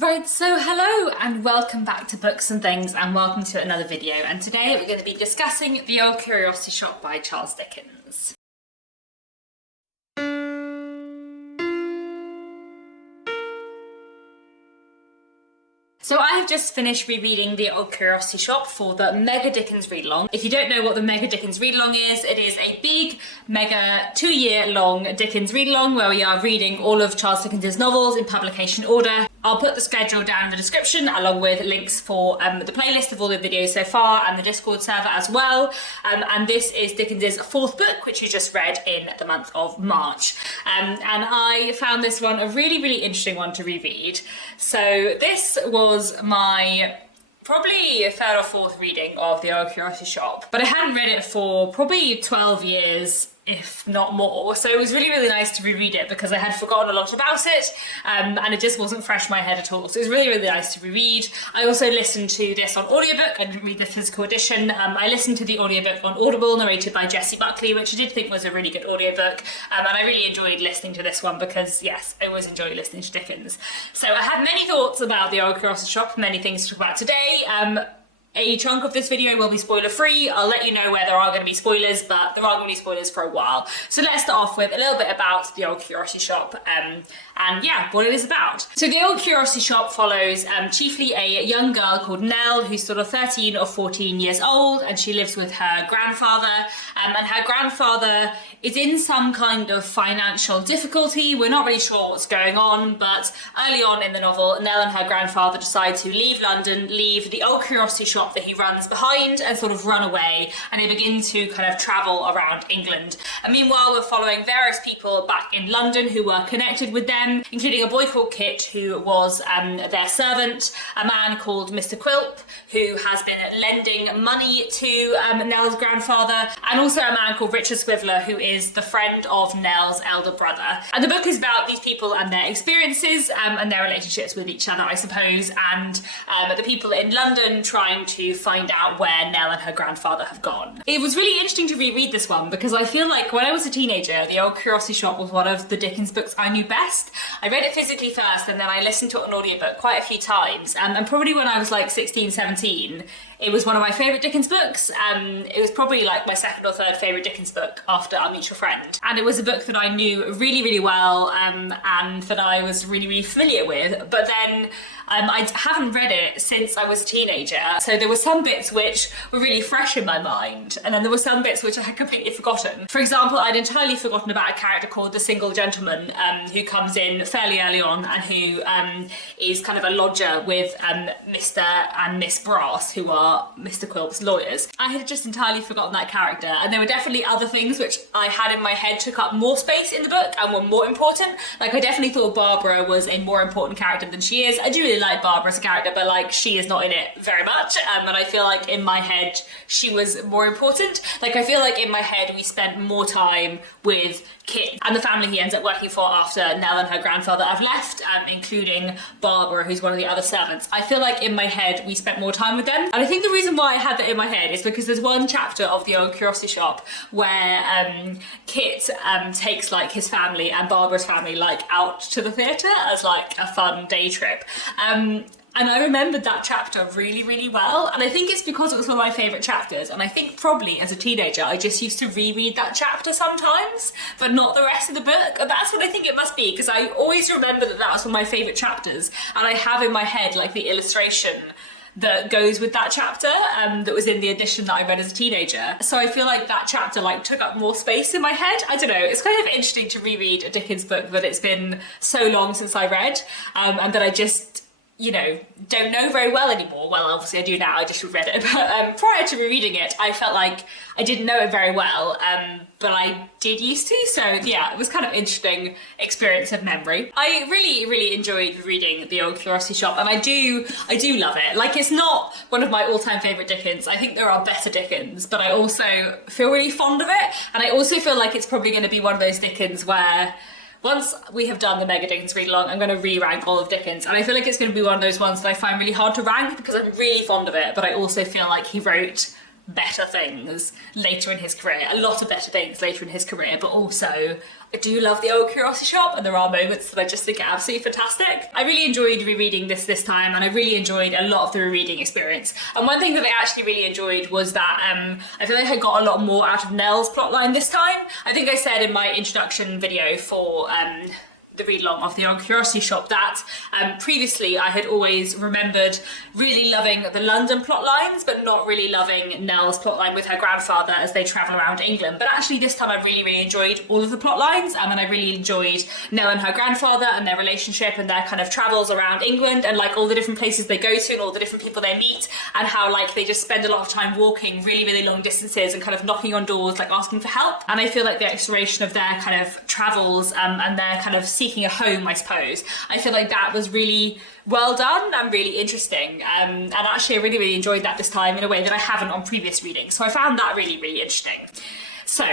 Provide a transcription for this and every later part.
Right, so hello and welcome back to Books and Things and welcome to another video, and today we're going to be discussing The Old Curiosity Shop by Charles Dickens. So I have just finished rereading The Old Curiosity Shop for the Mega Dickens Readalong. If you don't know what the Mega Dickens Readalong is, it is a big, mega, 2-year-long Dickens Readalong where we are reading all of Charles Dickens' novels in publication order. I'll put the schedule down in the description along with links for the playlist of all the videos so far and the Discord server as well. And this is Dickens' fourth book, which you just read in the month of March. And I found this one a really, really interesting one to reread. So this was my probably third or fourth reading of The Old Curiosity Shop, but I hadn't read it for probably 12 years, if not more. So it was really, really nice to reread it because I had forgotten a lot about it and it just wasn't fresh in my head at all. So it was really, really nice to reread. I also listened to this on audiobook. I didn't read the physical edition. I listened to the audiobook on Audible, narrated by Jessie Buckley, which I did think was a really good audiobook. And I really enjoyed listening to this one because, yes, I always enjoy listening to Dickens. So I had many thoughts about The Old Curiosity Shop, many things to talk about today. A chunk of this video will be spoiler free. I'll let you know where there are going to be spoilers, but there are going to be spoilers for a while. So let's start off with a little bit about The Old Curiosity Shop and yeah, what it is about. So The Old Curiosity Shop follows chiefly a young girl called Nell, who's sort of 13 or 14 years old, and she lives with her grandfather, and her grandfather is in some kind of financial difficulty. We're not really sure what's going on, but early on in the novel, Nell and her grandfather decide to leave London, leave the Old Curiosity Shop that he runs behind, and sort of run away, and they begin to kind of travel around England. And meanwhile, we're following various people back in London who were connected with them, including a boy called Kit, who was their servant, a man called Mr. Quilp, who has been lending money to Nell's grandfather, and also a man called Richard Swiveller, who is the friend of Nell's elder brother. And the book is about these people and their experiences and their relationships with each other, I suppose, and the people in London trying to find out where Nell and her grandfather have gone. It was really interesting to reread this one because I feel like when I was a teenager, The Old Curiosity Shop was one of the Dickens books I knew best. I read it physically first and then I listened to it on audiobook quite a few times, and probably when I was like 16, 17, it was one of my favourite Dickens books. It was probably like my second or third favourite Dickens book after Our Mutual Friend. And it was a book that I knew really, really well and that I was really, really familiar with. But then I haven't read it since I was a teenager. So there were some bits which were really fresh in my mind, and then there were some bits which I had completely forgotten. For example, I'd entirely forgotten about a character called the Single Gentleman who comes in fairly early on and who is kind of a lodger with Mr. and Miss Brass, who are Mr. Quilp's lawyers. I had just entirely forgotten that character, and there were definitely other things which I had in my head took up more space in the book and were more important. Like, I definitely thought Barbara was a more important character than she is. I do really like Barbara as a character, but like, she is not in it very much, and I feel like in my head she was more important. Like, I feel like in my head we spent more time with Kit and the family he ends up working for after Nell and her grandfather have left, including Barbara, who's one of the other servants. I feel like in my head we spent more time with them, and I think the reason why I had that in my head is because there's one chapter of The Old Curiosity Shop where Kit takes like his family and Barbara's family like out to the theatre as like a fun day trip. And I remembered that chapter really, really well. And I think it's because it was one of my favourite chapters. And I think probably as a teenager, I just used to reread that chapter sometimes, but not the rest of the book. And that's what I think it must be, because I always remember that that was one of my favourite chapters. And I have in my head like the illustration that goes with that chapter that was in the edition that I read as a teenager. So I feel like that chapter like took up more space in my head. I don't know, it's kind of interesting to reread a Dickens book that it's been so long since I read and that I just, you know, don't know very well anymore. Well, obviously I do now, I just reread it, but prior to rereading it, I felt like I didn't know it very well, but I did used to, so yeah, it was kind of an interesting experience of memory. I really, really enjoyed reading The Old Curiosity Shop, and I do love it. Like, it's not one of my all-time favourite Dickens. I think there are better Dickens, but I also feel really fond of it, and I also feel like it's probably going to be one of those Dickens where once we have done the Mega Dickens Readalong, I'm going to re-rank all of Dickens, and I feel like it's going to be one of those ones that I find really hard to rank because I'm really fond of it, but I also feel like he wrote better things later in his career, a lot of better things later in his career, but also I do love the Old Curiosity Shop, and there are moments that I just think are absolutely fantastic. I really enjoyed rereading this time, and I really enjoyed a lot of the rereading experience. And one thing that I actually really enjoyed was that I feel like I got a lot more out of Nell's plotline this time. I think I said in my introduction video for the read-along of the Old Curiosity Shop that previously I had always remembered really loving the London plot lines, but not really loving Nell's plotline with her grandfather as they travel around England. But actually this time I really enjoyed all of the plot lines, and then I really enjoyed Nell and her grandfather and their relationship and their kind of travels around England, and like all the different places they go to and all the different people they meet, and how like they just spend a lot of time walking really long distances and kind of knocking on doors, like asking for help. And I feel like the exploration of their kind of travels and their kind of seeking a home, I suppose, I feel like that was really well done and really interesting, and actually I really enjoyed that this time in a way that I haven't on previous readings, so I found that really interesting. So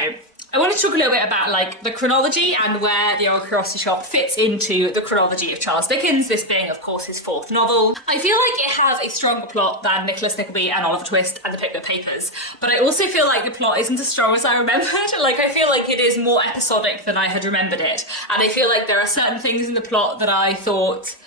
I want to talk a little bit about like the chronology and where the Old Curiosity Shop fits into the chronology of Charles Dickens, this being of course his 4th novel. I feel like it has a stronger plot than Nicholas Nickleby and Oliver Twist and the Pickwick Papers, but I also feel like the plot isn't as strong as I remembered. Like I feel like it is more episodic than I had remembered it, and I feel like there are certain things in the plot that I thought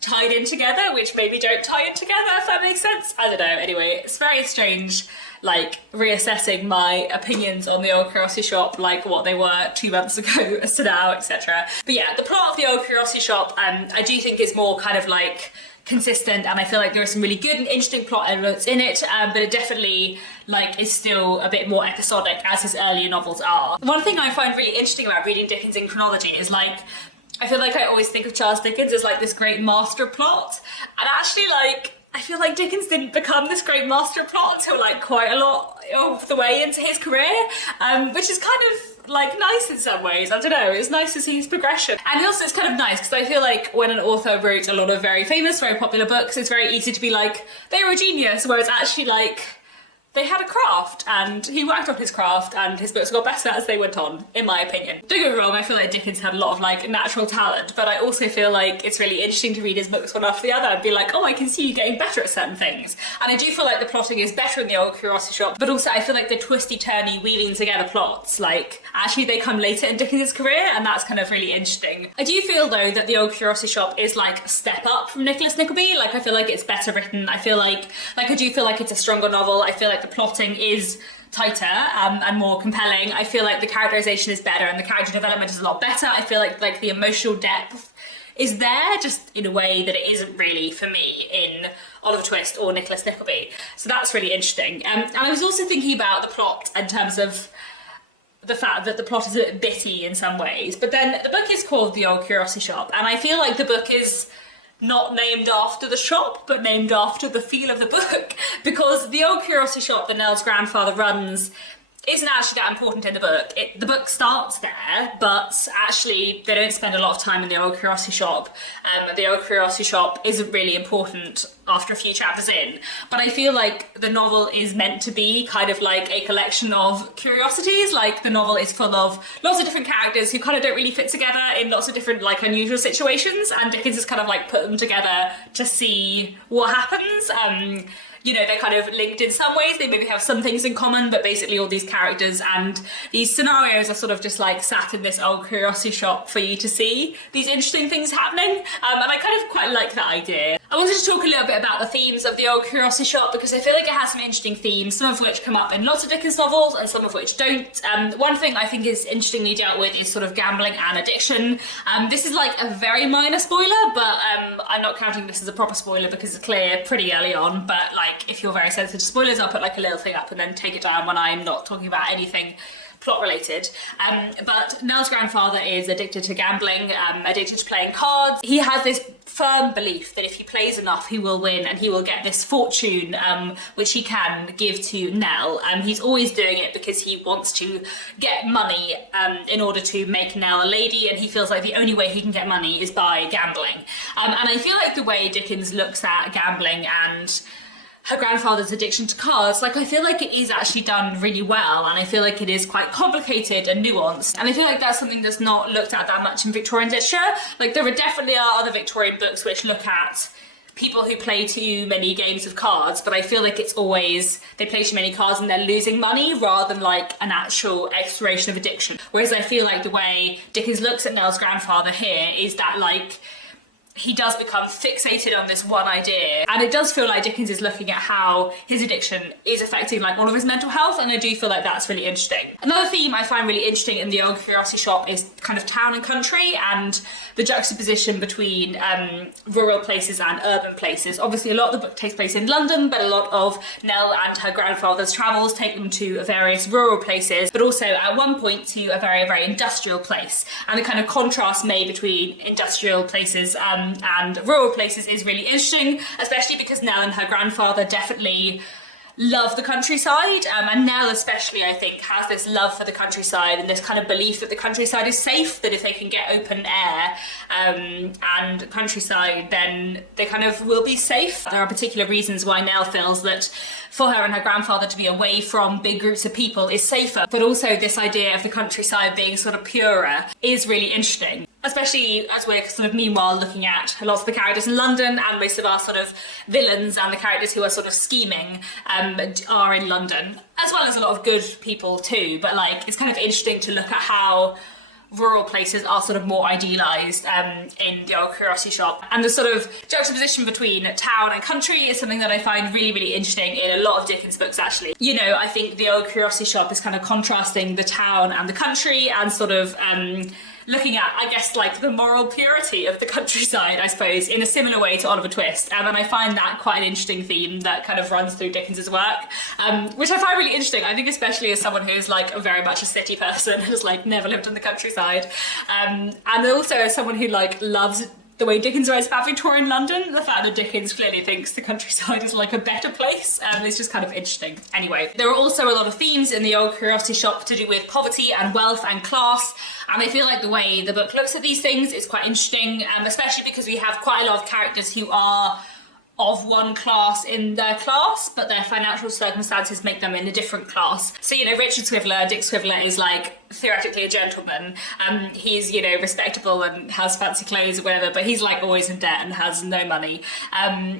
tied in together which maybe don't tie in together, if that makes sense. I don't know, anyway, it's very strange like reassessing my opinions on the Old Curiosity Shop, like what they were 2 months ago as to now, etc. But yeah, the plot of the Old Curiosity Shop I do think is more kind of like consistent, and I feel like there are some really good and interesting plot elements in it, but it definitely like is still a bit more episodic as his earlier novels are. One thing I find really interesting about reading Dickens in chronology is like I feel like I always think of Charles Dickens as like this great master plot, and actually like I feel like Dickens didn't become this great master plot until like quite a lot of the way into his career, which is kind of like nice in some ways. I don't know, it's nice to see his progression. And also it's kind of nice because I feel like when an author wrote a lot of very famous, very popular books, it's very easy to be like, they were a genius, whereas actually like they had a craft and he worked on his craft and his books got better as they went on, in my opinion. Don't get me wrong, I feel like Dickens had a lot of like natural talent, but I also feel like it's really interesting to read his books one after the other and be like, oh, I can see you getting better at certain things. And I do feel like the plotting is better in the Old Curiosity Shop, but also I feel like the twisty-turny, weaving together plots, like actually they come later in Dickens' career, and that's kind of really interesting. I do feel though that the Old Curiosity Shop is like a step up from Nicholas Nickleby. Like I feel like it's better written. I feel like I do feel like it's a stronger novel. I feel like the plotting is tighter and more compelling. I feel like the characterization is better and the character development is a lot better. I feel like the emotional depth is there, just in a way that it isn't really for me in Oliver Twist or Nicholas Nickleby. So that's really interesting. And I was also thinking about the plot in terms of the fact that the plot is a bit bitty in some ways, but then the book is called The Old Curiosity Shop, and I feel like the book is not named after the shop, but named after the feel of the book, because the Old Curiosity Shop that Nell's grandfather runs isn't actually that important in the book. The book starts there, but actually they don't spend a lot of time in the Old Curiosity Shop. The Old Curiosity Shop isn't really important after a few chapters in, but I feel like the novel is meant to be kind of like a collection of curiosities. Like the novel is full of lots of different characters who kind of don't really fit together in lots of different like unusual situations, and Dickens has kind of like put them together to see what happens. You know, they're kind of linked in some ways, they maybe have some things in common, but basically all these characters and these scenarios are sort of just like sat in this Old Curiosity Shop for you to see these interesting things happening, and I kind of quite like that idea. I wanted to talk a little bit about the themes of the Old Curiosity Shop because I feel like it has some interesting themes, some of which come up in lots of Dickens novels and some of which don't. One thing I think is interestingly dealt with is sort of gambling and addiction. This is like a very minor spoiler, but I'm not counting this as a proper spoiler because it's clear pretty early on, but like if you're very sensitive to spoilers, I'll put like a little thing up and then take it down when I'm not talking about anything plot related. But Nell's grandfather is addicted to gambling, addicted to playing cards. He has this firm belief that if he plays enough he will win and he will get this fortune which he can give to Nell. He's always doing it because he wants to get money in order to make Nell a lady, and he feels like the only way he can get money is by gambling. And I feel like the way Dickens looks at gambling and her grandfather's addiction to cards, like I feel like it is actually done really well, and I feel like it is quite complicated and nuanced, and I feel like that's something that's not looked at that much in Victorian literature. Like there definitely are other Victorian books which look at people who play too many games of cards, but I feel like it's always they play too many cards and they're losing money rather than like an actual exploration of addiction. Whereas I feel like the way Dickens looks at Nell's grandfather here is that like he does become fixated on this one idea, and it does feel like Dickens is looking at how his addiction is affecting like all of his mental health, and I do feel like that's really interesting. Another theme I find really interesting in the Old Curiosity Shop is kind of town and country and the juxtaposition between rural places and urban places. Obviously a lot of the book takes place in London, but a lot of Nell and her grandfather's travels take them to various rural places, but also at one point to a very, very industrial place, and the kind of contrast made between industrial places and rural places is really interesting, especially because Nell and her grandfather definitely love the countryside, and Nell especially, I think, has this love for the countryside and this kind of belief that the countryside is safe, that if they can get open air and countryside, then they kind of will be safe. There are particular reasons why Nell feels that for her and her grandfather to be away from big groups of people is safer, but also this idea of the countryside being sort of purer is really interesting. Especially as we're sort of meanwhile looking at lots of the characters in London, and most of our sort of villains and the characters who are sort of scheming are in London, as well as a lot of good people too. But like, it's kind of interesting to look at how rural places are sort of more idealised in the Old Curiosity Shop, and the sort of juxtaposition between town and country is something that I find really, really interesting in a lot of Dickens books actually. You know, I think the Old Curiosity Shop is kind of contrasting the town and the country, and sort of looking at, I guess, like the moral purity of the countryside, I suppose, in a similar way to Oliver Twist. And I find that quite an interesting theme that kind of runs through Dickens's work, which I find really interesting. I think especially as someone who's like very much a city person, who's like never lived in the countryside. And also as someone who like loves the way Dickens writes about Victorian London, the fact that Dickens clearly thinks the countryside is like a better place, it's just kind of interesting. Anyway, there are also a lot of themes in the Old Curiosity Shop to do with poverty and wealth and class, and I feel like the way the book looks at these things is quite interesting, especially because we have quite a lot of characters who are of one class in their class, but their financial circumstances make them in a different class. So, you know, Richard Swiveller, Dick Swiveller, is like theoretically a gentleman. He's, you know, respectable and has fancy clothes or whatever, but he's like always in debt and has no money.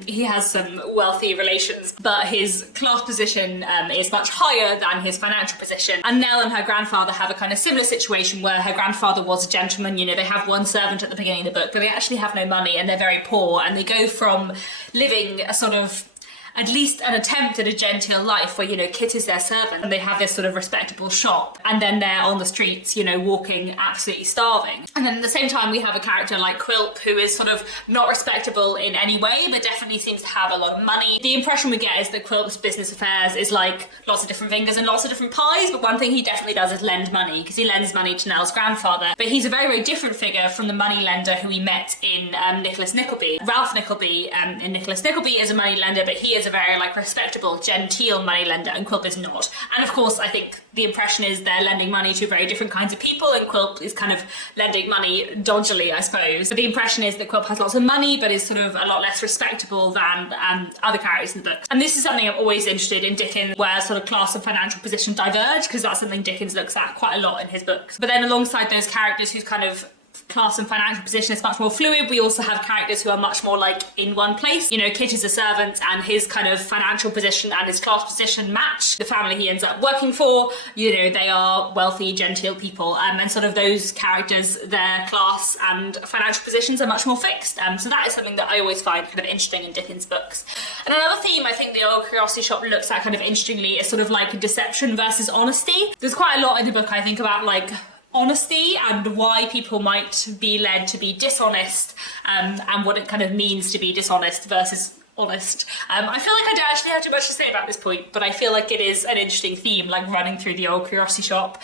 He has some wealthy relations, but his class position is much higher than his financial position. And Nell and her grandfather have a kind of similar situation where her grandfather was a gentleman. You know, they have one servant at the beginning of the book, but they actually have no money and they're very poor, and they go from living a sort of at least an attempt at a genteel life where, you know, Kit is their servant and they have this sort of respectable shop, and then they're on the streets, you know, walking absolutely starving. And then at the same time we have a character like Quilp, who is sort of not respectable in any way but definitely seems to have a lot of money. The impression we get is that Quilp's business affairs is like lots of different fingers and lots of different pies, but one thing he definitely does is lend money, because he lends money to Nell's grandfather, but he's a very, very different figure from the money lender who we met in Nickleby. Ralph Nickleby in Nicholas Nickleby is a money lender, but he is a very like respectable, genteel moneylender, and Quilp is not. And of course, I think the impression is they're lending money to very different kinds of people, and Quilp is kind of lending money dodgily, I suppose. But the impression is that Quilp has lots of money, but is sort of a lot less respectable than other characters in the book. And this is something I'm always interested in Dickens, where sort of class and financial position diverge, because that's something Dickens looks at quite a lot in his books. But then alongside those characters whose kind of class and financial position is much more fluid, we also have characters who are much more like in one place. You know, Kit is a servant and his kind of financial position and his class position match. The family he ends up working for, you know, they are wealthy, genteel people, and sort of those characters, their class and financial positions are much more fixed. So that is something that I always find kind of interesting in Dickens books. And another theme I think the Old Curiosity Shop looks at kind of interestingly is sort of like deception versus honesty. There's quite a lot in the book I think about like honesty and why people might be led to be dishonest, and what it kind of means to be dishonest versus honest. I feel like I don't actually have too much to say about this point, but I feel like it is an interesting theme, like running through the Old Curiosity Shop,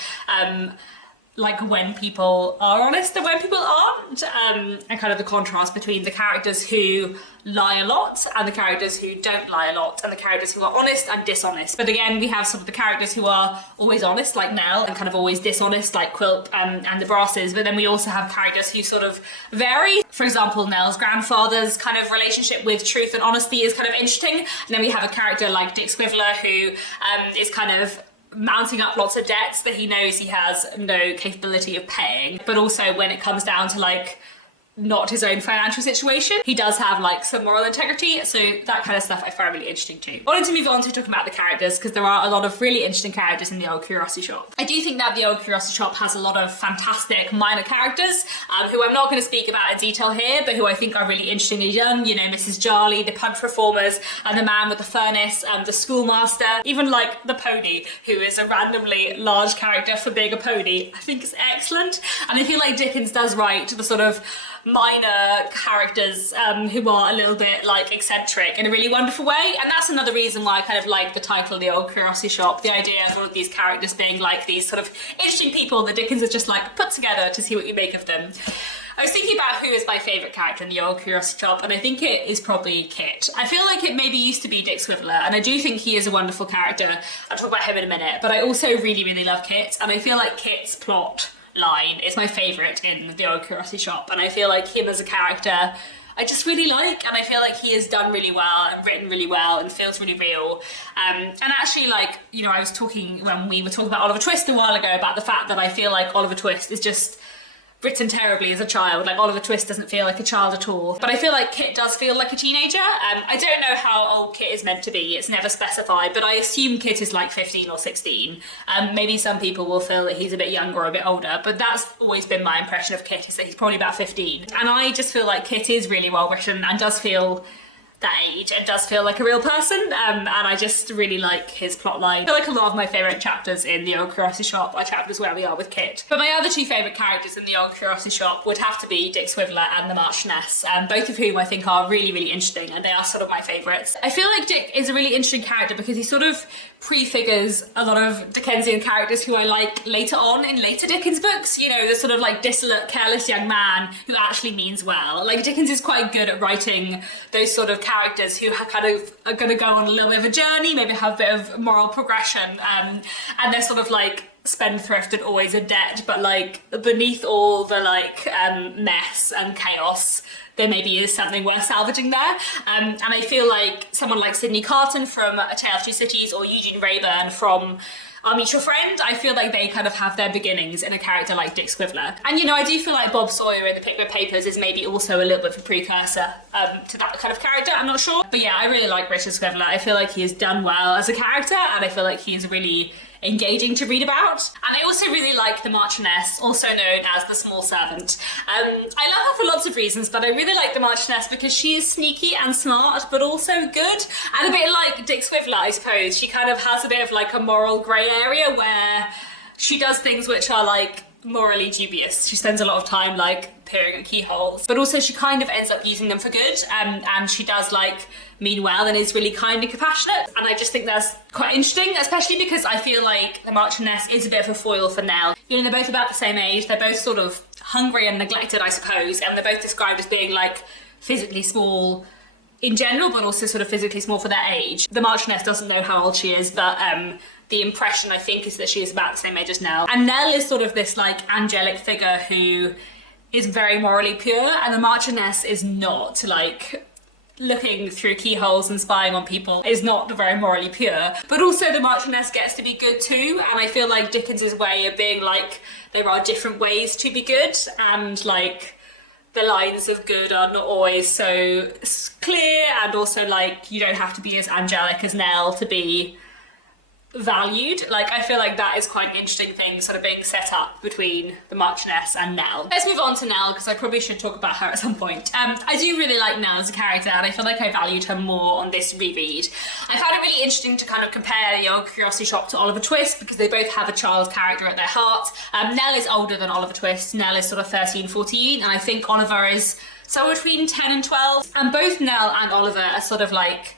like when people are honest and when people aren't, and kind of the contrast between the characters who lie a lot and the characters who don't lie a lot, and the characters who are honest and dishonest. But again, we have some of the characters who are always honest, like Nell, and kind of always dishonest, like Quilp and the Brasses. But then we also have characters who sort of vary. For example, Nell's grandfather's kind of relationship with truth and honesty is kind of interesting. And then we have a character like Dick Swiveller who is kind of mounting up lots of debts that he knows he has no capability of paying. But also when it comes down to like not his own financial situation. He does have like some moral integrity, so that kind of stuff I find really interesting too. I wanted to move on to talking about the characters because there are a lot of really interesting characters in the Old Curiosity Shop. I do think that the Old Curiosity Shop has a lot of fantastic minor characters who I'm not going to speak about in detail here, but who I think are really interestingly done. You know, Mrs. Jarley, the punch reformers, and the man with the furnace, the schoolmaster, even like the pony, who is a randomly large character for being a pony. I think is excellent, and I feel like Dickens does write the sort of minor characters who are a little bit like eccentric in a really wonderful way, and that's another reason why I kind of like the title of the Old Curiosity Shop, the idea of all of these characters being like these sort of interesting people that Dickens has just like put together to see what you make of them. I was thinking about who is my favourite character in the Old Curiosity Shop, and I think it is probably Kit. I feel like it maybe used to be Dick Swiveller, and I do think he is a wonderful character. I'll talk about him in a minute, but I also really, really love Kit, and I feel like Kit's plot line is my favourite in the Old Curiosity Shop, and I feel like him as a character I just really like, and I feel like he is done really well and written really well and feels really real. And actually, like, you know, I was talking when we were talking about Oliver Twist a while ago about the fact that I feel like Oliver Twist is just written terribly as a child. Like, Oliver Twist doesn't feel like a child at all. But I feel like Kit does feel like a teenager. I don't know how old Kit is meant to be. It's never specified, but I assume Kit is like 15 or 16. Maybe some people will feel that he's a bit younger or a bit older, but that's always been my impression of Kit, is that he's probably about 15. And I just feel like Kit is really well written and does feel that age and does feel like a real person, and I just really like his plotline. I feel like a lot of my favourite chapters in the Old Curiosity Shop are chapters where we are with Kit. But my other two favourite characters in the Old Curiosity Shop would have to be Dick Swiveller and the Marchioness, both of whom I think are really, really interesting, and they are sort of my favourites. I feel like Dick is a really interesting character because he sort of prefigures a lot of Dickensian characters who I like later on in later Dickens books. You know, the sort of like dissolute, careless young man who actually means well. Like, Dickens is quite good at writing those sort of characters who kind of are going to go on a little bit of a journey, maybe have a bit of moral progression, and they're sort of like spendthrift and always in debt, but like beneath all the like mess and chaos, there maybe is something worth salvaging there. And I feel like someone like Sidney Carton from A Tale of Two Cities or Eugene Wrayburn from Our Mutual Friend, I feel like they kind of have their beginnings in a character like Dick Swiveller. And, you know, I do feel like Bob Sawyer in the Pickwick Papers is maybe also a little bit of a precursor to that kind of character, I'm not sure. But yeah, I really like Richard Swiveller. I feel like he is done well as a character, and I feel like he is really engaging to read about. And I also really like the Marchioness, also known as the Small Servant. I love her for lots of reasons, but I really like the Marchioness because she is sneaky and smart, but also good. And a bit like Dick Swiveller, I suppose. She kind of has a bit of like a moral grey area where she does things which are like morally dubious. She spends a lot of time like peering at keyholes, but also she kind of ends up using them for good, and she does like mean well and is really kind and compassionate, and I just think that's quite interesting, especially because I feel like the Marchioness is a bit of a foil for Nell. You know, they're both about the same age, they're both sort of hungry and neglected, I suppose, and they're both described as being like physically small in general, but also sort of physically small for their age. The Marchioness doesn't know how old she is, but the impression, I think, is that she is about the same age as Nell. And Nell is sort of this like angelic figure who is very morally pure, and the Marchioness is not. Like, looking through keyholes and spying on people is not very morally pure. But also the Marchioness gets to be good too, and I feel like Dickens's way of being like, there are different ways to be good, and like the lines of good are not always so clear, and also like you don't have to be as angelic as Nell to be valued. Like, I feel like that is quite an interesting thing sort of being set up between the Marchioness and Nell. Let's move on to Nell, because I probably should talk about her at some point. I do really like Nell as a character, and I feel like I valued her more on this reread. I found it really interesting to kind of compare the Old Curiosity Shop to Oliver Twist, because they both have a child character at their heart. Nell is older than Oliver Twist. Nell is sort of 13, 14, and I think Oliver is somewhere between 10 and 12. And both Nell and Oliver are sort of like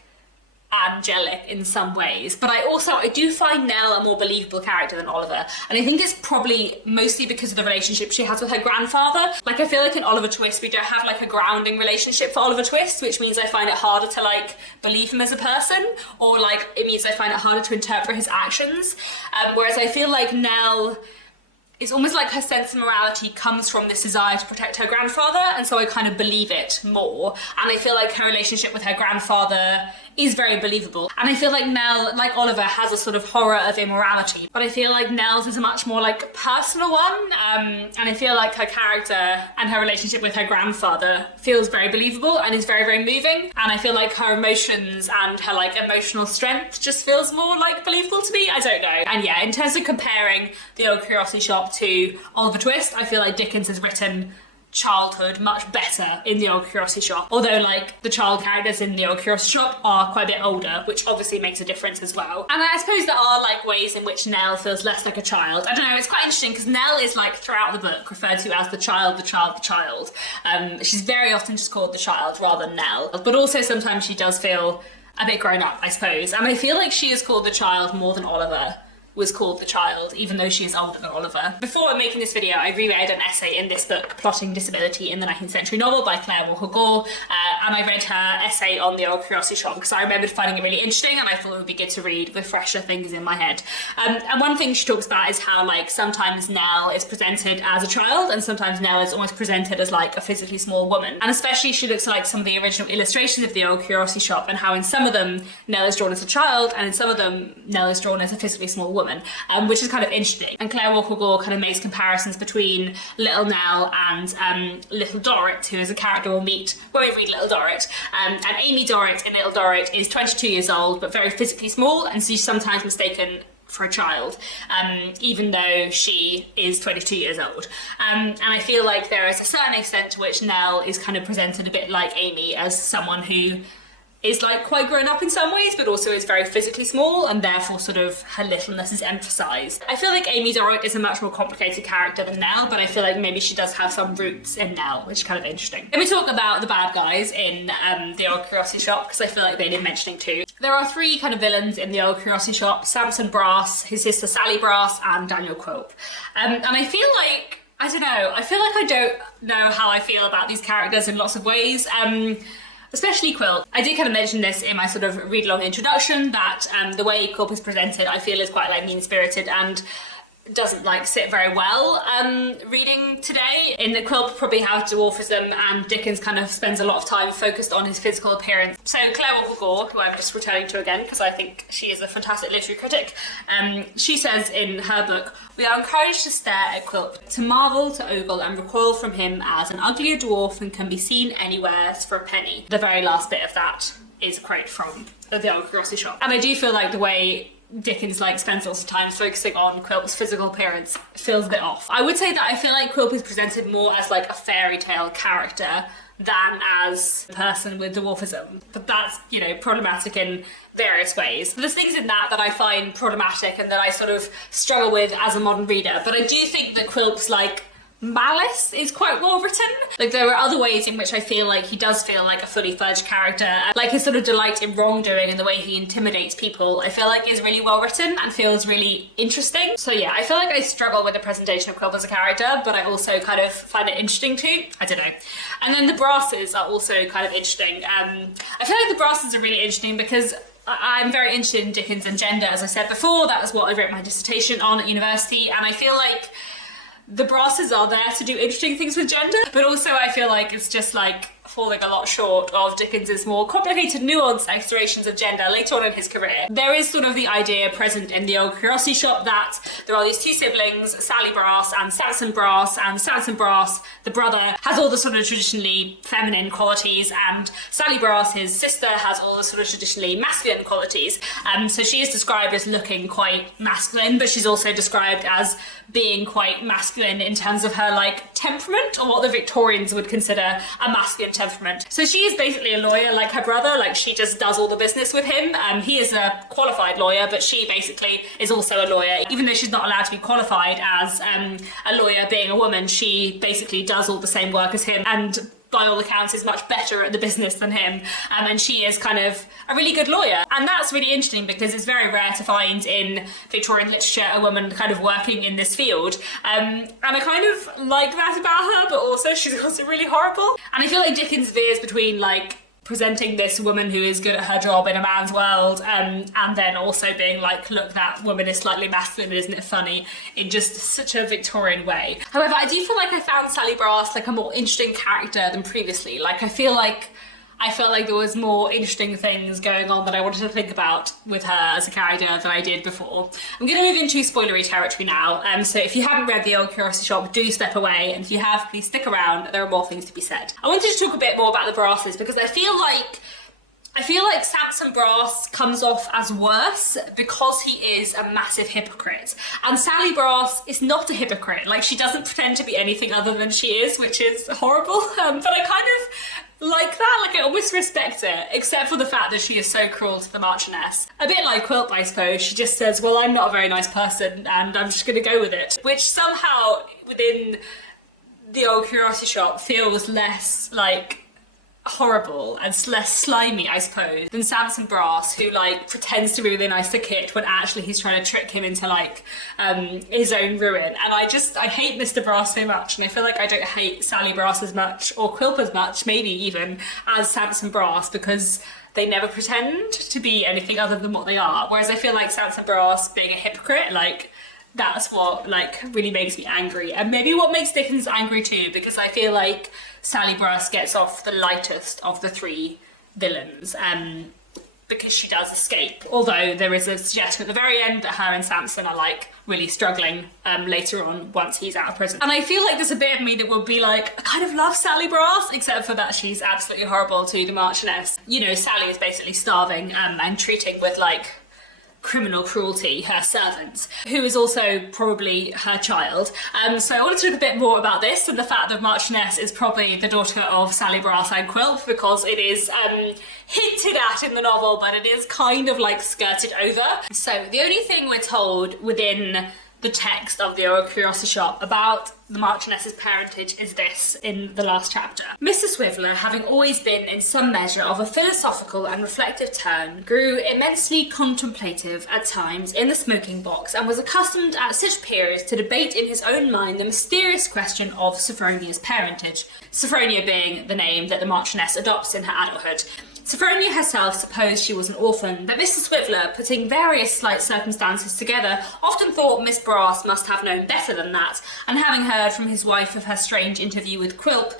angelic in some ways, but I do find Nell a more believable character than Oliver, and I think it's probably mostly because of the relationship she has with her grandfather. Like, I feel like in Oliver Twist we don't have like a grounding relationship for Oliver Twist, which means I find it harder to like believe him as a person, or like it means I find it harder to interpret his actions, whereas I feel like Nell, it's almost like her sense of morality comes from this desire to protect her grandfather, and so I kind of believe it more. And I feel like her relationship with her grandfather is very believable. And I feel like Nell, like Oliver, has a sort of horror of immorality, but I feel like Nell's is a much more like personal one, and I feel like her character and her relationship with her grandfather feels very believable and is very, very moving, and I feel like her emotions and her like emotional strength just feels more like believable to me. I don't know. And yeah, in terms of comparing The Old Curiosity Shop to Oliver Twist, I feel like Dickens has written childhood much better in The Old Curiosity Shop, although like the child characters in The Old Curiosity Shop are quite a bit older, which obviously makes a difference as well. And I suppose there are like ways in which Nell feels less like a child. I don't know, it's quite interesting because Nell is like throughout the book referred to as the child, the child, the child. She's very often just called the child rather than Nell, but also sometimes she does feel a bit grown up, I suppose, and I feel like she is called the child more than Oliver was called the child, even though she is older than Oliver. Before making this video, I reread an essay in this book, Plotting Disability in the 19th Century Novel by Claire Walker Gore, and I read her essay on The Old Curiosity Shop because I remembered finding it really interesting and I thought it would be good to read with fresher things in my head. And one thing she talks about is how like sometimes Nell is presented as a child and sometimes Nell is almost presented as like a physically small woman. And especially she looks at like some of the original illustrations of The Old Curiosity Shop and how in some of them Nell is drawn as a child and in some of them Nell is drawn as a physically small woman. Which is kind of interesting. And Claire Walker Gore kind of makes comparisons between Little Nell and Little Dorrit, who is a character we'll meet when we read Little Dorrit. And Amy Dorrit in Little Dorrit is 22 years old, but very physically small, and she's sometimes mistaken for a child, even though she is 22 years old. And I feel like there is a certain extent to which Nell is kind of presented a bit like Amy as someone who is like quite grown up in some ways, but also is very physically small, and therefore sort of her littleness is emphasised. I feel like Amy Dorrit is a much more complicated character than Nell, but I feel like maybe she does have some roots in Nell, which is kind of interesting. Let me talk about the bad guys in The Old Curiosity Shop, because I feel like they need mentioning too. There are three kind of villains in The Old Curiosity Shop: Samson Brass, his sister Sally Brass, and Daniel Quilp. And I feel like, I don't know, I feel like I don't know how I feel about these characters in lots of ways. Especially Quilp. I did kind of mention this in my sort of read-along introduction, that the way Quilp is presented I feel is quite like mean-spirited and doesn't like sit very well reading today, in that Quilp probably has dwarfism and Dickens kind of spends a lot of time focused on his physical appearance. So Claire Walker Gore, who I'm just returning to again because I think she is a fantastic literary critic, she says in her book, "We are encouraged to stare at Quilp, to marvel, to ogle and recoil from him as an uglier dwarf than can be seen anywhere for a penny." The very last bit of that is a quote from The Old Curiosity Shop. And I do feel like the way Dickens like spends lots of time focusing on Quilp's physical appearance feels a bit off. I would say that I feel like Quilp is presented more as like a fairy tale character than as a person with dwarfism, but that's, you know, problematic in various ways. There's things in that I find problematic and that I sort of struggle with as a modern reader, but I do think that Quilp's like malice is quite well written. Like there are other ways in which I feel like he does feel like a fully fledged character, like his sort of delight in wrongdoing and the way he intimidates people I feel like is really well written and feels really interesting. So yeah, I feel like I struggle with the presentation of Quilp as a character, but I also kind of find it interesting too. I don't know. And then the Brasses are also kind of interesting. I feel like the Brasses are really interesting because I'm very interested in Dickens and gender, as I said before. That was what I wrote my dissertation on at university, and I feel like the Brasses are there to do interesting things with gender, but also I feel like it's just like falling a lot short of Dickens's more complicated, nuanced explorations of gender later on in his career. There is sort of the idea present in The Old Curiosity Shop that there are these two siblings, Sally Brass and Samson Brass, and Samson Brass, the brother, has all the sort of traditionally feminine qualities, and Sally Brass, his sister, has all the sort of traditionally masculine qualities. So she is described as looking quite masculine, but she's also described as being quite masculine in terms of her like temperament, or what the Victorians would consider a masculine temperament. So she is basically a lawyer like her brother, like she just does all the business with him. He is a qualified lawyer, but she basically is also a lawyer. Even though she's not allowed to be qualified as a lawyer, being a woman, she basically does all the same work as him, and by all accounts is much better at the business than him, and she is kind of a really good lawyer. And that's really interesting because it's very rare to find in Victorian literature a woman kind of working in this field, and I kind of like that about her, but also she's also really horrible. And I feel like Dickens veers between like presenting this woman who is good at her job in a man's world, and then also being like, look, that woman is slightly masculine, isn't it funny, in just such a Victorian way. However, I do feel like I found Sally Brass like a more interesting character than previously. Like I feel like I felt like there was more interesting things going on that I wanted to think about with her as a character than I did before. I'm going to move into spoilery territory now, so if you haven't read The Old Curiosity Shop, do step away, and if you have, please stick around, there are more things to be said. I wanted to talk a bit more about the Brasses because I feel like Sampson Brass comes off as worse because he is a massive hypocrite. And Sally Brass is not a hypocrite. Like, she doesn't pretend to be anything other than she is, which is horrible. But I kind of like that. Like, I almost respect it, except for the fact that she is so cruel to the Marchioness. A bit like Quilp, I suppose. She just says, well, I'm not a very nice person and I'm just going to go with it. Which somehow, within The Old Curiosity Shop, feels less, like, horrible and less slimy, I suppose, than Sampson Brass, who like pretends to be really nice to Kit when actually he's trying to trick him into like his own ruin. And I hate Mr. Brass so much, and I feel like I don't hate Sally Brass as much, or Quilp as much, maybe even, as Sampson Brass, because they never pretend to be anything other than what they are. Whereas I feel like Sampson Brass being a hypocrite, like, that's what like really makes me angry, and maybe what makes Dickens angry too, because I feel like Sally Brass gets off the lightest of the three villains, because she does escape. Although there is a suggestion at the very end that her and Sampson are like really struggling later on once he's out of prison. And I feel like there's a bit of me that would be like, I kind of love Sally Brass, except for that she's absolutely horrible to the Marchioness. You know, Sally is basically starving and treating with like criminal cruelty her servant, who is also probably her child. So I wanted to talk a bit more about this and the fact that Marchioness is probably the daughter of Sally Brass and Quilp, because it is hinted at in the novel, but it is kind of like skirted over. So the only thing we're told within the text of The Old Curiosity Shop about the Marchioness's parentage is this in the last chapter. Mr. Swiveller, having always been in some measure of a philosophical and reflective turn, grew immensely contemplative at times in the smoking box, and was accustomed at such periods to debate in his own mind the mysterious question of Sophronia's parentage, Sophronia being the name that the Marchioness adopts in her adulthood. Sophronia herself supposed she was an orphan, but Mr. Swiveller, putting various slight circumstances together, often thought Miss Brass must have known better than that, and having heard from his wife of her strange interview with Quilp,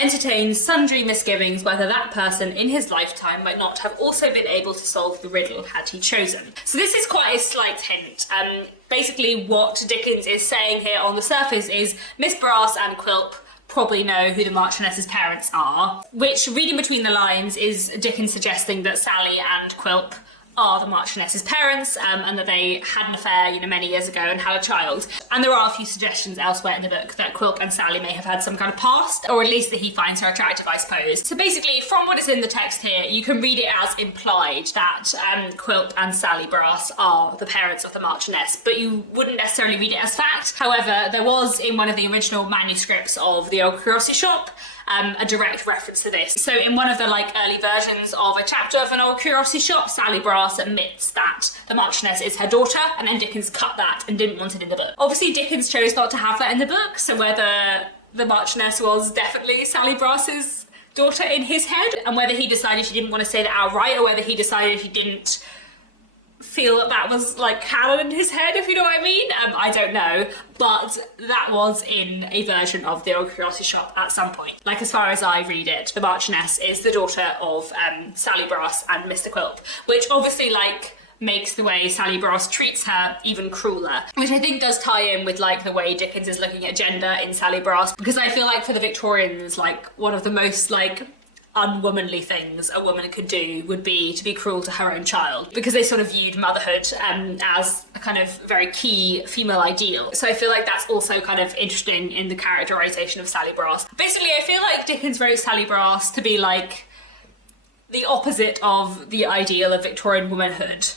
entertained sundry misgivings whether that person in his lifetime might not have also been able to solve the riddle had he chosen. So this is quite a slight hint. Basically what Dickens is saying here on the surface is Miss Brass and Quilp probably know who the Marchioness's parents are, which, reading between the lines, is Dickens suggesting that Sally and Quilp are the Marchioness's parents, and that they had an affair, you know, many years ago and had a child. And there are a few suggestions elsewhere in the book that Quilp and Sally may have had some kind of past, or at least that he finds her attractive, I suppose. So basically, from what is in the text here, you can read it as implied that Quilp and Sally Brass are the parents of the Marchioness, but you wouldn't necessarily read it as fact. However, there was in one of the original manuscripts of The Old Curiosity Shop a direct reference to this. So in one of the like early versions of a chapter of An Old Curiosity Shop, Sally Brass admits that the Marchioness is her daughter, and then Dickens cut that and didn't want it in the book. Obviously Dickens chose not to have that in the book, so whether the Marchioness was definitely Sally Brass's daughter in his head, and whether he decided he didn't want to say that outright, or whether he decided he didn't feel that that was like canon in his head, if you know what I mean. I don't know, but that was in a version of The Old Curiosity Shop at some point. Like, as far as I read it, the Marchioness is the daughter of Sally Brass and Mr. Quilp, which obviously like makes the way Sally Brass treats her even crueler, which I think does tie in with like the way Dickens is looking at gender in Sally Brass, because I feel like for the Victorians, like one of the most like unwomanly things a woman could do would be to be cruel to her own child, because they sort of viewed motherhood as a kind of very key female ideal. So I feel like that's also kind of interesting in the characterization of Sally Brass. Basically, I feel like Dickens wrote Sally Brass to be like the opposite of the ideal of Victorian womanhood.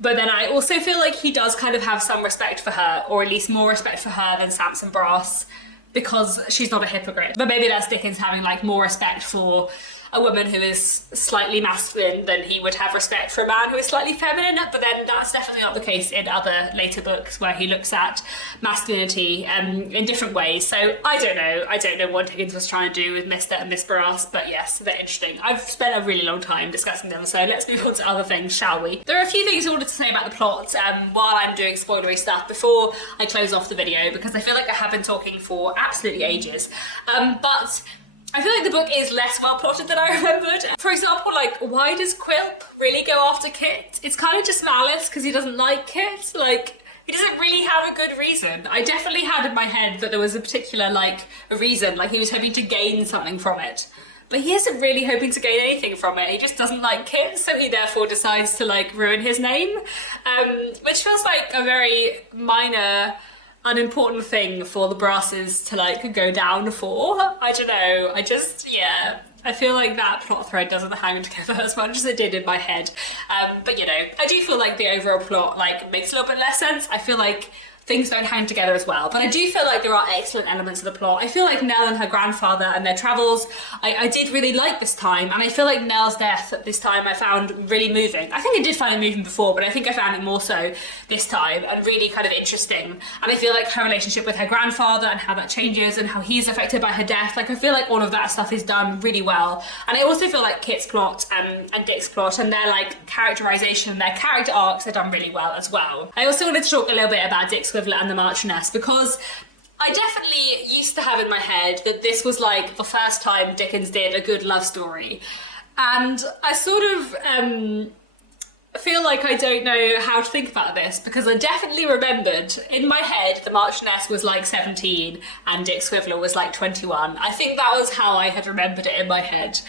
But then I also feel like he does kind of have some respect for her, or at least more respect for her than Sampson Brass, because she's not a hypocrite. But maybe that's Dickens having like more respect for a woman who is slightly masculine than he would have respect for a man who is slightly feminine, but then that's definitely not the case in other later books where he looks at masculinity in different ways. So I don't know what Dickens was trying to do with Mr. and Miss Brass, but yes, they're interesting. I've spent a really long time discussing them, so let's move on to other things, shall we? There are a few things I wanted to say about the plot while I'm doing spoilery stuff before I close off the video, because I feel like I have been talking for absolutely ages. But I feel like the book is less well plotted than I remembered. For example, like, why does Quilp really go after Kit? It's kind of just malice because he doesn't like Kit. Like, he doesn't really have a good reason. I definitely had in my head that there was a particular, like, a reason, like he was hoping to gain something from it. But he isn't really hoping to gain anything from it. He just doesn't like Kit, so he therefore decides to, like, ruin his name. Which feels like a very minor, unimportant thing for the Brasses to, like, go down for. I don't know, yeah. I feel like that plot thread doesn't hang together as much as it did in my head. But, you know, I do feel like the overall plot, like, makes a little bit less sense. I feel like things don't hang together as well. But I do feel like there are excellent elements of the plot. I feel like Nell and her grandfather and their travels, I did really like this time. And I feel like Nell's death at this time I found really moving. I think I did find it moving before, but I think I found it more so this time and really kind of interesting. And I feel like her relationship with her grandfather and how that changes and how he's affected by her death, like I feel like all of that stuff is done really well. And I also feel like Kit's plot and Dick's plot and their, like, characterization, their character arcs are done really well as well. I also wanted to talk a little bit about Dick's Swiveller and the Marchioness, because I definitely used to have in my head that this was like the first time Dickens did a good love story, and I sort of feel like I don't know how to think about this, because I definitely remembered in my head the Marchioness was like 17 and Dick Swiveller was like 21. I think that was how I had remembered it in my head.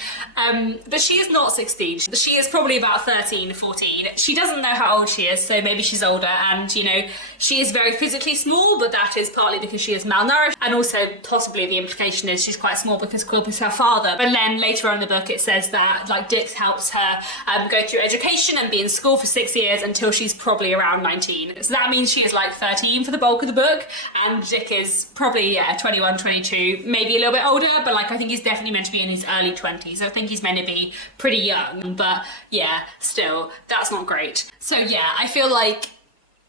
But she is not 16. She is probably about 13, 14. She doesn't know how old she is, so maybe she's older, and, you know, she is very physically small, but that is partly because she is malnourished, and also possibly the implication is she's quite small because Quilp is her father. But then later on in the book it says that, like, Dick helps her go through education and be in school for 6 years until she's probably around 19. So that means she is like 13 for the bulk of the book, and Dick is probably, yeah, 21, 22, maybe a little bit older, but, like, I think he's definitely meant to be in his early 20s. I think he's meant to be pretty young, but yeah, still, that's not great. So yeah, I feel like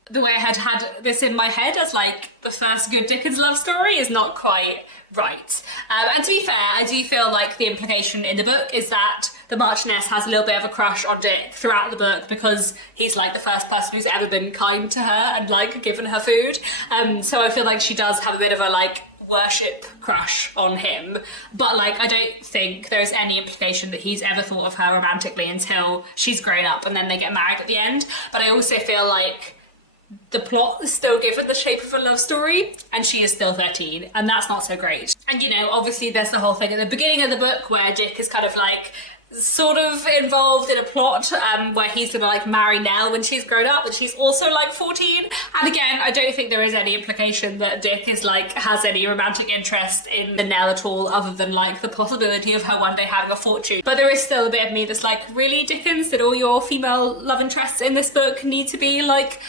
the way I had this in my head as, like, the first good Dickens love story is not quite right. And to be fair, I do feel like the implication in the book is that the Marchioness has a little bit of a crush on Dick throughout the book because he's, like, the first person who's ever been kind to her and, like, given her food. So I feel like she does have a bit of a, like, worship crush on him, but, like, I don't think there's any implication that he's ever thought of her romantically until she's grown up and then they get married at the end. But I also feel like the plot is still given the shape of a love story, and she is still 13, and that's not so great. And, you know, obviously there's the whole thing at the beginning of the book where Dick is kind of, like, sort of involved in a plot where he's gonna, like, marry Nell when she's grown up, and she's also, like, 14. And again, I don't think there is any implication that Dick is, like, has any romantic interest in the Nell at all, other than, like, the possibility of her one day having a fortune. But there is still a bit of me that's like, really, Dickens, did all your female love interests in this book need to be, like,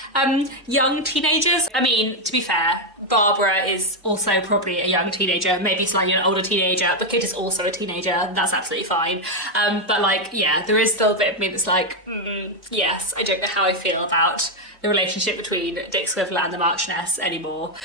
young teenagers? I mean, to be fair, Barbara is also probably a young teenager, maybe slightly an older teenager, but Kit is also a teenager, that's absolutely fine. But, like, yeah, there is still a bit of me that's like, yes, I don't know how I feel about the relationship between Dick Swiveller and the Marchioness anymore,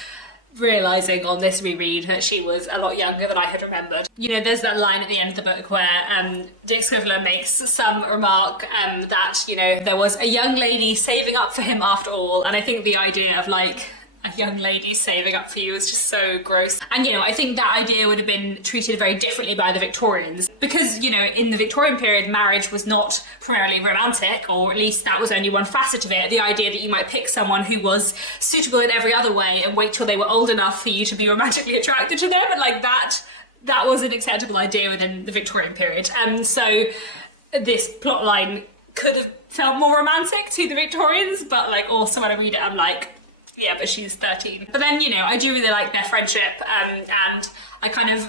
realising on this reread that she was a lot younger than I had remembered. You know, there's that line at the end of the book where Dick Swiveller makes some remark that, you know, there was a young lady saving up for him after all, and I think the idea of, like, a young lady saving up for you is just so gross. And, you know, I think that idea would have been treated very differently by the Victorians, because, you know, in the Victorian period, marriage was not primarily romantic, or at least that was only one facet of it. The idea that you might pick someone who was suitable in every other way and wait till they were old enough for you to be romantically attracted to them, and, like, that was an acceptable idea within the Victorian period. And so this plotline could have felt more romantic to the Victorians, but, like, also when I read it, I'm like, yeah, but she's 13. But then, you know, I do really like their friendship, and I kind of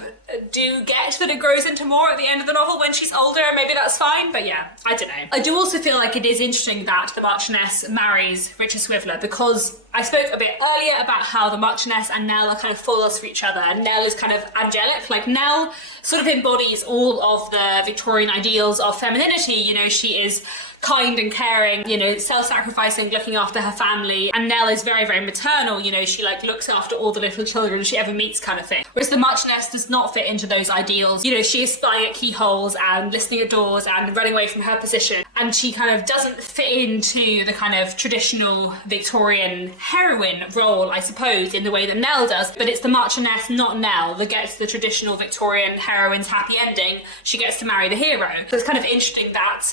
do get that it grows into more at the end of the novel when she's older, maybe that's fine, but yeah, I don't know. I do also feel like it is interesting that the Marchioness marries Richard Swiveller, because I spoke a bit earlier about how the Marchioness and Nell are kind of foils for each other, and Nell is kind of angelic. Like, Nell sort of embodies all of the Victorian ideals of femininity. You know, she is kind and caring, you know, self-sacrificing, looking after her family, and Nell is very, very maternal. You know, she, like, looks after all the little children she ever meets, kind of thing. Whereas the Marchioness Martinez does not fit into those ideals. You know, she is spying at keyholes and listening at doors and running away from her position, and she kind of doesn't fit into the kind of traditional Victorian heroine role, I suppose, in the way that Nell does, but it's the Martinez, not Nell, that gets the traditional Victorian heroine's happy ending. She gets to marry the hero. So it's kind of interesting that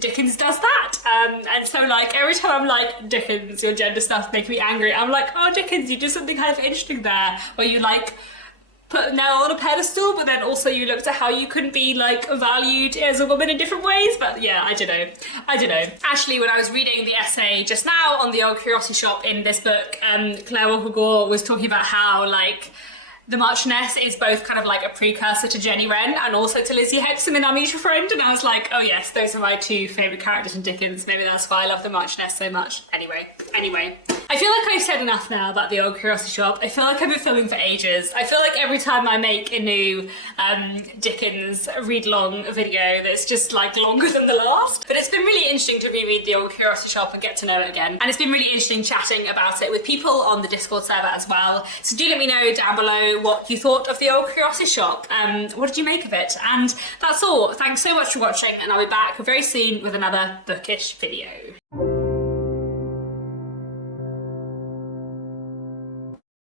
Dickens does that. And so, like, every time I'm like, Dickens, your gender stuff makes me angry, I'm like, oh, Dickens, you did something kind of interesting there, where you, like, put Nell on a pedestal, but then also you looked at how you couldn't be, like, valued as a woman in different ways. But yeah, I don't know. Actually, when I was reading the essay just now on the Old Curiosity Shop in this book, Claire Walker Gore was talking about how, like, the Marchioness is both kind of like a precursor to Jenny Wren and also to Lizzie Hexam in Our Mutual Friend, and I was like, oh yes, those are my two favourite characters in Dickens. Maybe that's why I love the Marchioness so much. Anyway. I feel like I've said enough now about the Old Curiosity Shop. I feel like I've been filming for ages. I feel like every time I make a new Dickens read-along video that's just like longer than the last. But it's been really interesting to reread the Old Curiosity Shop and get to know it again. And it's been really interesting chatting about it with people on the Discord server as well. So do let me know down below what you thought of the Old Curiosity Shop. What did you make of it? And that's all. Thanks so much for watching, and I'll be back very soon with another bookish video.